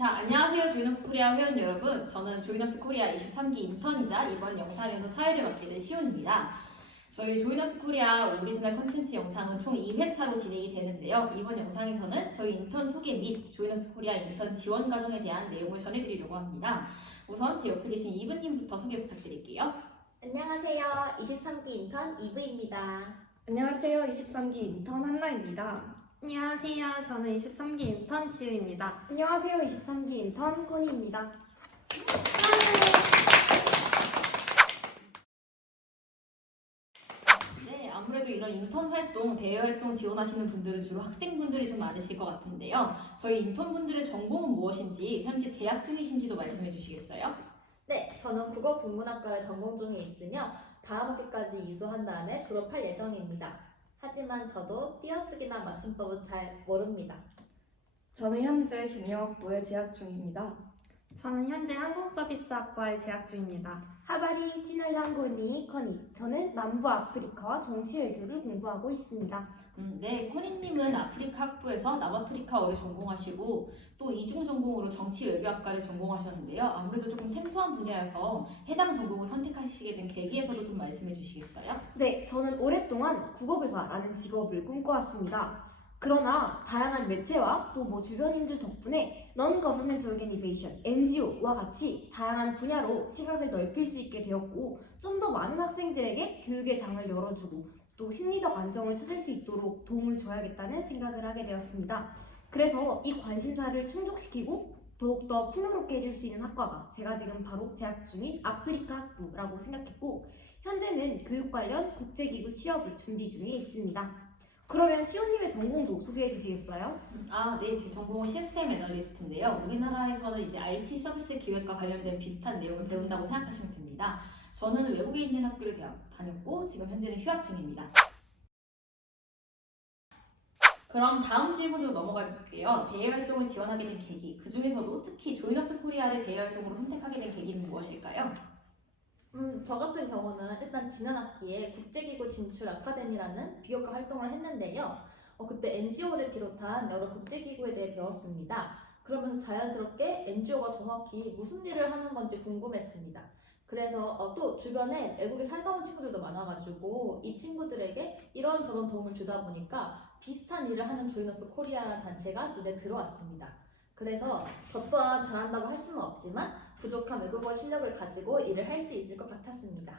자, 안녕하세요. 조이너스 코리아 회원 여러분. 저는 조이너스 코리아 23기 인턴이자 이번 영상에서 사회를 맡게 된 시온입니다. 저희 조이너스 코리아 오리지널 콘텐츠 영상은 총 2회차로 진행이 되는데요. 이번 영상에서는 저희 인턴 소개 및 조이너스 코리아 인턴 지원 과정에 대한 내용을 전해드리려고 합니다. 우선 제 옆에 계신 이브님부터 소개 부탁드릴게요. 안녕하세요. 23기 인턴 이브입니다. 안녕하세요. 23기 인턴 한나입니다. 안녕하세요. 저는 23기 인턴 지우입니다. 안녕하세요. 23기 인턴 코니입니다. 네, 아무래도 이런 인턴 활동, 대외 활동 지원하시는 분들은 주로 학생분들이 좀 많으실 것 같은데요. 저희 인턴분들의 전공은 무엇인지, 현재 재학 중이신지도 말씀해 주시겠어요? 네, 저는 국어국문학과를 전공 중에 있으며 다음 학기까지 이수한 다음에 졸업할 예정입니다. 하지만 저도 띄어쓰기나 맞춤법은 잘 모릅니다. 저는 현재 경영학부에 재학 중입니다. 저는 현재 항공서비스학과에 재학 중입니다. 하바리 찌날랑고니 코니. 저는 남부 아프리카와 정치 외교를 공부하고 있습니다. 네, 코니님은 아프리카 학부에서 남아프리카어를 전공하시고 또 이중 전공으로 정치 외교학과를 전공하셨는데요. 아무래도 조금 생소한 분야여서 해당 전공을 선택하시게 된 계기에서도 좀 말씀해 주시겠어요? 네, 저는 오랫동안 국어교사라는 직업을 꿈꿔왔습니다. 그러나 다양한 매체와 또 주변인들 덕분에 Non-Government Organization, NGO와 같이 다양한 분야로 시각을 넓힐 수 있게 되었고 좀 더 많은 학생들에게 교육의 장을 열어주고 또 심리적 안정을 찾을 수 있도록 도움을 줘야겠다는 생각을 하게 되었습니다. 그래서 이 관심사를 충족시키고 더욱더 풍요롭게 해줄 수 있는 학과가 제가 지금 바로 재학 중인 아프리카 학부라고 생각했고 현재는 교육 관련 국제기구 취업을 준비 중에 있습니다. 그러면 시호님의 전공도 소개해 주시겠어요? 네, 제 전공은 시스템 애널리스트인데요. 우리나라에서는 이제 IT 서비스 기획과 관련된 비슷한 내용을 배운다고 생각하시면 됩니다. 저는 외국에 있는 학교를 다녔고 지금 현재는 휴학 중입니다. 그럼 다음 질문으로 넘어가 볼게요. 대외 활동을 지원하게 된 계기, 그 중에서도 특히 조이너스 코리아를 대외 활동으로 선택하게 된 계기는 무엇일까요? 저 같은 경우는 일단 지난 학기에 국제기구 진출 아카데미라는 비교과 활동을 했는데요. 그때 NGO를 비롯한 여러 국제기구에 대해 배웠습니다. 그러면서 자연스럽게 NGO가 정확히 무슨 일을 하는 건지 궁금했습니다. 그래서 또 주변에 외국에 살다 온 친구들도 많아가지고 이 친구들에게 이런저런 도움을 주다 보니까 비슷한 일을 하는 조이너스 코리아라는 단체가 눈에 들어왔습니다. 그래서 저 또한 잘한다고 할 수는 없지만 부족한 외국어 실력을 가지고 일을 할 수 있을 것 같았습니다.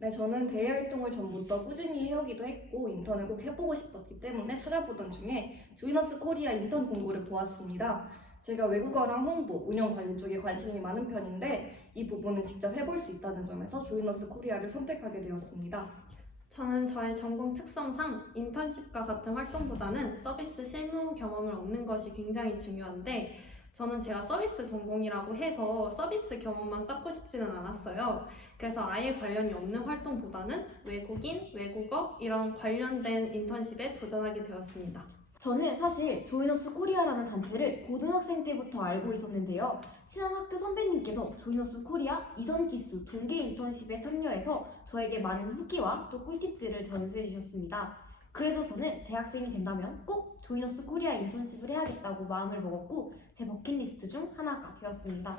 네, 저는 대외 활동을 전부터 꾸준히 해오기도 했고 인턴을 꼭 해보고 싶었기 때문에 찾아보던 중에 조이너스 코리아 인턴 공고를 보았습니다. 제가 외국어랑 홍보, 운영 관리 쪽에 관심이 많은 편인데 이 부분을 직접 해볼 수 있다는 점에서 조이너스 코리아를 선택하게 되었습니다. 저는 저의 전공 특성상 인턴십과 같은 활동보다는 서비스 실무 경험을 얻는 것이 굉장히 중요한데 저는 제가 서비스 전공이라고 해서 서비스 경험만 쌓고 싶지는 않았어요. 그래서 아예 관련이 없는 활동보다는 외국인, 외국어 이런 관련된 인턴십에 도전하게 되었습니다. 저는 사실 조이너스 코리아라는 단체를 고등학생 때부터 알고 있었는데요. 친한 학교 선배님께서 조이너스 코리아 이전 기수 동계 인턴십에 참여해서 저에게 많은 후기와 또 꿀팁들을 전수해 주셨습니다. 그래서 저는 대학생이 된다면 꼭 조이너스 코리아 인턴십을 해야겠다고 마음을 먹었고 제 버킷리스트 중 하나가 되었습니다.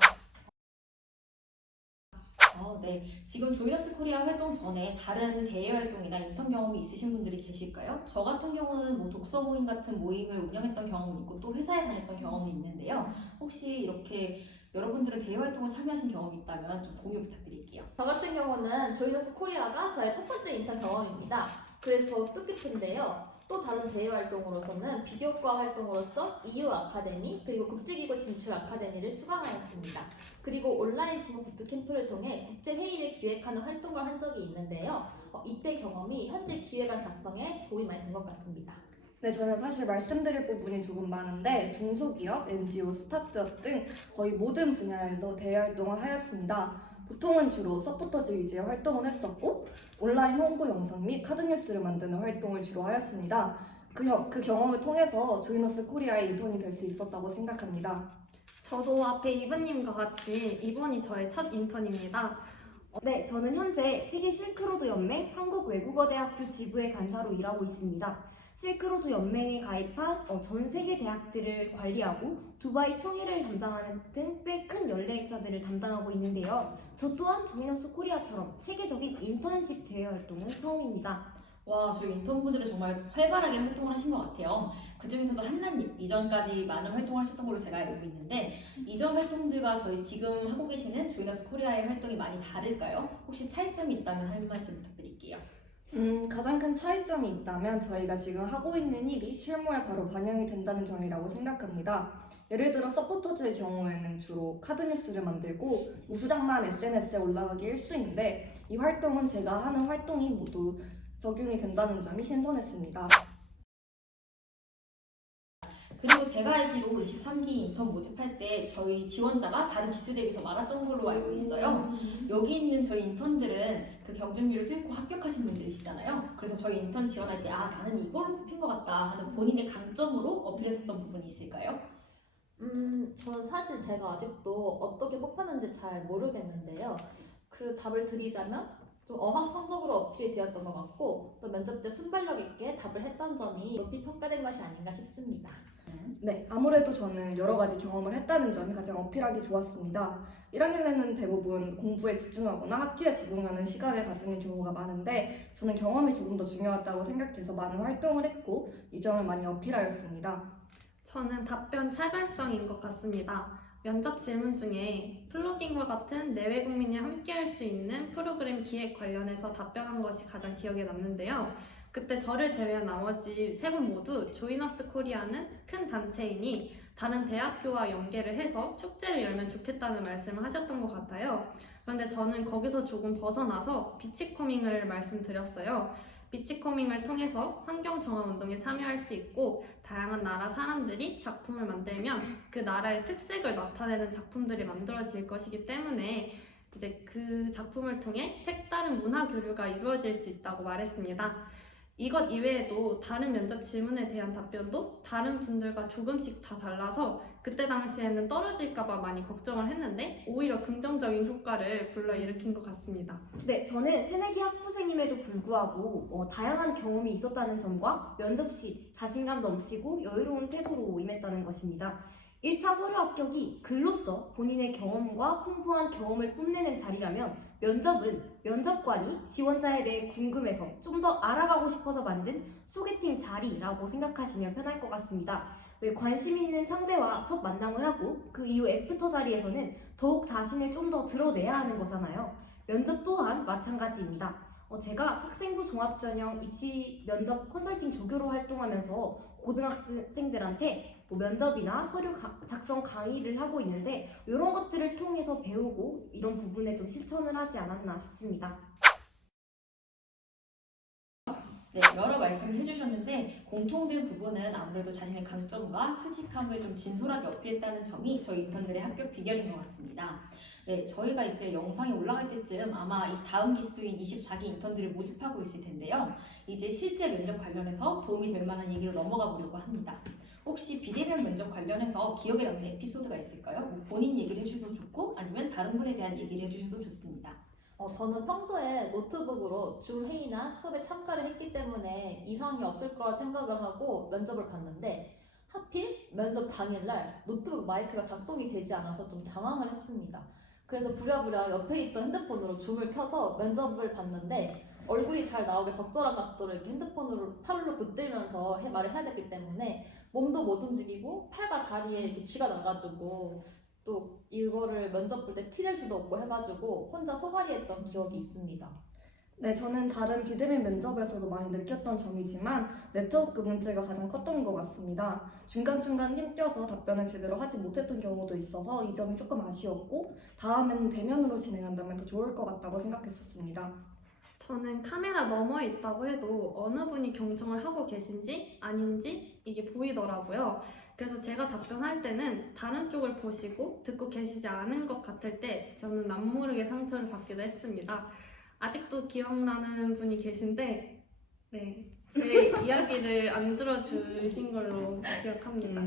네. 지금 조이너스 코리아 활동 전에 다른 대외 활동이나 인턴 경험이 있으신 분들이 계실까요? 저 같은 경우는 독서 모임 같은 모임을 운영했던 경험이 있고 또 회사에 다녔던 경험이 있는데요. 혹시 이렇게 여러분들은 대외 활동을 참여하신 경험이 있다면 좀 공유 부탁드릴게요. 저 같은 경우는 조이너스 코리아가 저의 첫 번째 인턴 경험입니다. 그래서 더 뜻깊은데요. 또 다른 대외 활동으로서는 비교과 활동으로서 EU 아카데미 그리고 국제기구 진출 아카데미를 수강하였습니다. 그리고 온라인 지목 부트캠프를 통해 국제회의를 기획하는 활동을 한 적이 있는데요. 이때 경험이 현재 기획안 작성에 도움이 많이 된 것 같습니다. 네, 저는 사실 말씀드릴 부분이 조금 많은데 중소기업, NGO, 스타트업 등 거의 모든 분야에서 대외 활동을 하였습니다. 보통은 주로 서포터즈 위주의 활동을 했었고 온라인 홍보 영상 및 카드뉴스를 만드는 활동을 주로 하였습니다. 그 경험을 통해서 조이너스 코리아의 인턴이 될 수 있었다고 생각합니다. 저도 앞에 이브님과 같이 이번이 저의 첫 인턴입니다. 네, 저는 현재 세계 실크로드 연맹 한국외국어대학교 지부의 간사로 일하고 있습니다. 실크로드 연맹에 가입한 전 세계 대학들을 관리하고 두바이 총회를 담당하는 등 꽤 큰 연례 행사들을 담당하고 있는데요. 저 또한 조이너스 코리아처럼 체계적인 인턴십 대회 활동은 처음입니다. 와, 저희 인턴분들은 정말 활발하게 활동을 하신 것 같아요. 그중에서도 한나님, 이전까지 많은 활동을 하셨던 걸로 제가 알고 있는데 이전 활동들과 저희 지금 하고 계시는 조이너스 코리아의 활동이 많이 다를까요? 혹시 차이점이 있다면 한 말씀 부탁드릴게요. 가장 큰 차이점이 있다면 저희가 지금 하고 있는 일이 실무에 바로 반영이 된다는 점이라고 생각합니다. 예를 들어 서포터즈의 경우에는 주로 카드 뉴스를 만들고 우수장만 SNS에 올라가기 1수인데 이 활동은 제가 하는 활동이 모두 적용이 된다는 점이 신선했습니다. 그리고 제가 알기로 23기 인턴 모집할 때 저희 지원자가 다른 기수 대비 더 많았던 걸로 알고 있어요. 여기 있는 저희 인턴들은 그 경쟁률을 뚫고 합격하신 분들이시잖아요. 그래서 저희 인턴 지원할 때 나는 이걸 뽑힌 것 같다 하는 본인의 강점으로 어필했었던 부분이 있을까요? 저는 사실 제가 아직도 어떻게 뽑혔는지 잘 모르겠는데요. 그 답을 드리자면 좀 어학성적으로 어필이 되었던 것 같고 또 면접 때 순발력 있게 답을 했던 점이 높이 평가된 것이 아닌가 싶습니다. 네, 아무래도 저는 여러 가지 경험을 했다는 점이 가장 어필하기 좋았습니다. 1학년에는 대부분 공부에 집중하거나 학교에 적응하는 시간을 가지는 경우가 많은데 저는 경험이 조금 더 중요하다고 생각해서 많은 활동을 했고 이 점을 많이 어필하였습니다. 저는 답변 차별성인 것 같습니다. 면접 질문 중에 플로깅과 같은 내외 국민이 함께할 수 있는 프로그램 기획 관련해서 답변한 것이 가장 기억에 남는데요. 그때 저를 제외한 나머지 세 분 모두 조이너스 코리아는 큰 단체이니 다른 대학교와 연계를 해서 축제를 열면 좋겠다는 말씀을 하셨던 것 같아요. 그런데 저는 거기서 조금 벗어나서 비치코밍을 말씀드렸어요. 비치코밍을 통해서 환경정화운동에 참여할 수 있고 다양한 나라 사람들이 작품을 만들면 그 나라의 특색을 나타내는 작품들이 만들어질 것이기 때문에 이제 그 작품을 통해 색다른 문화 교류가 이루어질 수 있다고 말했습니다. 이것 이외에도 다른 면접 질문에 대한 답변도 다른 분들과 조금씩 다 달라서 그때 당시에는 떨어질까봐 많이 걱정을 했는데 오히려 긍정적인 효과를 불러일으킨 것 같습니다. 네, 저는 새내기 학부생임에도 불구하고 다양한 경험이 있었다는 점과 면접 시 자신감 넘치고 여유로운 태도로 임했다는 것입니다. 1차 서류 합격이 글로써 본인의 경험과 풍부한 경험을 뽐내는 자리라면 면접은 면접관이 지원자에 대해 궁금해서 좀 더 알아가고 싶어서 만든 소개팅 자리라고 생각하시면 편할 것 같습니다. 왜 관심 있는 상대와 첫 만남을 하고 그 이후 애프터 자리에서는 더욱 자신을 좀 더 드러내야 하는 거잖아요. 면접 또한 마찬가지입니다. 제가 학생부 종합전형 입시 면접 컨설팅 조교로 활동하면서 고등학생들한테 면접이나 서류 작성 강의를 하고 있는데 이런 것들을 통해서 배우고 이런 부분에 좀 실천을 하지 않았나 싶습니다. 네, 여러 말씀을 해주셨는데 공통된 부분은 아무래도 자신의 강점과 솔직함을 좀 진솔하게 어필했다는 점이 저희 인턴들의 합격 비결인 것 같습니다. 네, 저희가 이제 영상이 올라갈 때쯤 아마 다음 기수인 24기 인턴들을 모집하고 있을 텐데요. 이제 실제 면접 관련해서 도움이 될 만한 얘기로 넘어가 보려고 합니다. 혹시 비대면 면접 관련해서 기억에 남는 에피소드가 있을까요? 뭐 본인 얘기를 해주셔도 좋고 아니면 다른 분에 대한 얘기를 해주셔도 좋습니다. 저는 평소에 노트북으로 줌 회의나 수업에 참가를 했기 때문에 이상이 없을 거라 생각을 하고 면접을 봤는데 하필 면접 당일날 노트북 마이크가 작동이 되지 않아서 좀 당황을 했습니다. 그래서 부랴부랴 옆에 있던 핸드폰으로 줌을 켜서 면접을 봤는데 얼굴이 잘 나오게 적절한 각도로 이렇게 핸드폰으로 팔로 붙들면서 말을 해야 되기 때문에 몸도 못 움직이고 팔과 다리에 이렇게 쥐가 나가지고 또 이거를 면접 볼 때 티낼 수도 없고 해가지고 혼자 소갈이했던 기억이 있습니다. 네, 저는 다른 비대면 면접에서도 많이 느꼈던 점이지만 네트워크 문제가 가장 컸던 것 같습니다. 중간중간 힘 껴서 답변을 제대로 하지 못했던 경우도 있어서 이 점이 조금 아쉬웠고 다음에는 대면으로 진행한다면 더 좋을 것 같다고 생각했었습니다. 저는 카메라 너머에 있다고 해도 어느 분이 경청을 하고 계신지 아닌지 이게 보이더라고요. 그래서 제가 답변할 때는 다른 쪽을 보시고 듣고 계시지 않은 것 같을 때 저는 남모르게 상처를 받기도 했습니다. 아직도 기억나는 분이 계신데 네, 제 이야기를 안 들어주신 걸로 기억합니다.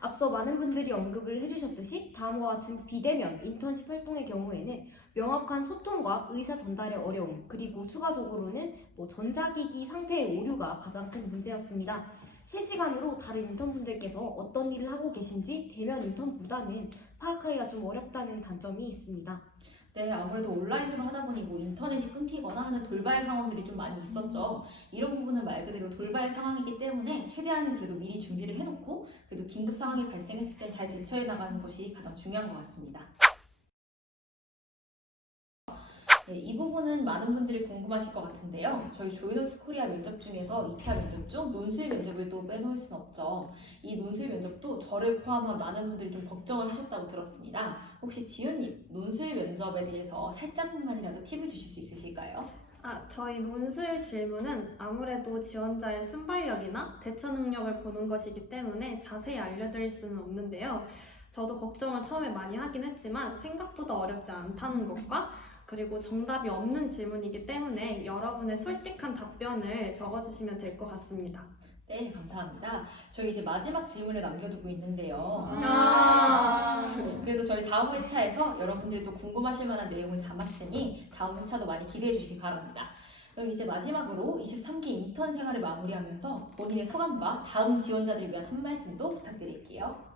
앞서 많은 분들이 언급을 해주셨듯이 다음과 같은 비대면 인턴십 활동의 경우에는 명확한 소통과 의사 전달의 어려움, 그리고 추가적으로는 전자기기 상태의 오류가 가장 큰 문제였습니다. 실시간으로 다른 인턴분들께서 어떤 일을 하고 계신지 대면 인턴보다는 파악하기가 좀 어렵다는 단점이 있습니다. 네, 아무래도 온라인으로 하다 보니 인터넷이 끊기거나 하는 돌발 상황들이 좀 많이 있었죠. 이런 부분은 말 그대로 돌발 상황이기 때문에 최대한 그래도 미리 준비를 해놓고 그래도 긴급 상황이 발생했을 때 잘 대처해 나가는 것이 가장 중요한 것 같습니다. 네, 이 부분은 많은 분들이 궁금하실 것 같은데요. 저희 조이너스 코리아 면접 중에서 2차 면접 중 논술 면접을 또 빼놓을 수는 없죠. 이 논술 면접도 저를 포함한 많은 분들이 좀 걱정을 하셨다고 들었습니다. 혹시 지윤님, 논술 면접에 대해서 살짝만이라도 팁을 주실 수 있으실까요? 저희 논술 질문은 아무래도 지원자의 순발력이나 대처 능력을 보는 것이기 때문에 자세히 알려드릴 수는 없는데요. 저도 걱정을 처음에 많이 하긴 했지만 생각보다 어렵지 않다는 것과 그리고 정답이 없는 질문이기 때문에 여러분의 솔직한 답변을 적어주시면 될 것 같습니다. 네, 감사합니다. 저희 이제 마지막 질문을 남겨두고 있는데요. 그래도 저희 다음 회차에서 여러분들이 또 궁금하실 만한 내용을 담았으니 다음 회차도 많이 기대해 주시기 바랍니다. 그럼 이제 마지막으로 23기 인턴 생활을 마무리하면서 본인의 소감과 다음 지원자들을 위한 한 말씀도 부탁드릴게요.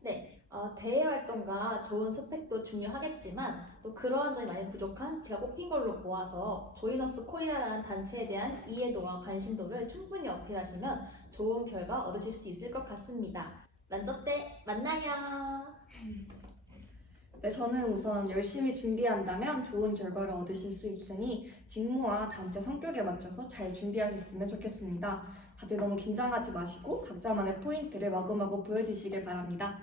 네, 대외 활동과 좋은 스펙도 중요하겠지만 또 그러한 점이 많이 부족한 제가 뽑힌 걸로 보아서 조이너스 코리아라는 단체에 대한 이해도와 관심도를 충분히 어필하시면 좋은 결과 얻으실 수 있을 것 같습니다. 면접 때 만나요. 네, 저는 우선 열심히 준비한다면 좋은 결과를 얻으실 수 있으니 직무와 단체 성격에 맞춰서 잘 준비하셨으면 좋겠습니다. 다들 너무 긴장하지 마시고 각자만의 포인트를 마구마구 보여주시길 바랍니다.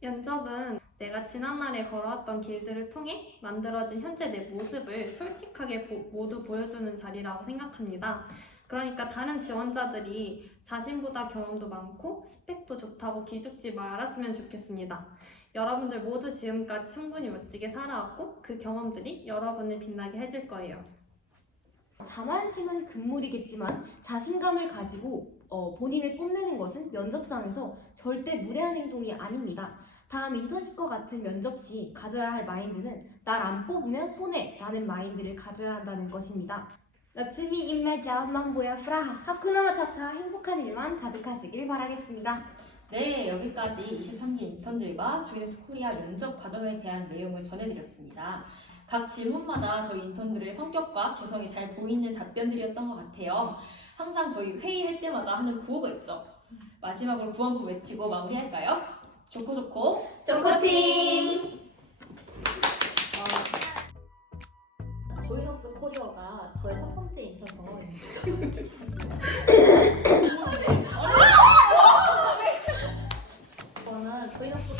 면접은 내가 지난날에 걸어왔던 길들을 통해 만들어진 현재 내 모습을 솔직하게 모두 보여주는 자리라고 생각합니다. 그러니까 다른 지원자들이 자신보다 경험도 많고 스펙도 좋다고 기죽지 말았으면 좋겠습니다. 여러분들 모두 지금까지 충분히 멋지게 살아왔고 그 경험들이 여러분을 빛나게 해줄 거예요. 자만심은 금물이겠지만 자신감을 가지고 본인을 뽐내는 것은 면접장에서 절대 무례한 행동이 아닙니다. 다음 인턴십과 같은 면접 시 가져야 할 마인드는 날 안 뽑으면 손해라는 마인드를 가져야 한다는 것입니다. 러츠미 인마자 망보야 프라하 하쿠나 마타타 행복한 일만 가득하시길 바라겠습니다. 네, 여기까지 23기 인턴들과 조이너스 코리아 면접 과정에 대한 내용을 전해드렸습니다. 각 질문마다 저희 인턴들의 성격과 개성이 잘 보이는 답변들이었던 것 같아요. 항상 저희 회의할 때마다 하는 구호가 있죠. 마지막으로 구호 한번 외치고 마무리할까요? 좋고 초코팅! 조이너스 코리아가 저의 첫 번째 인턴 경험입니다. 저는 조이너스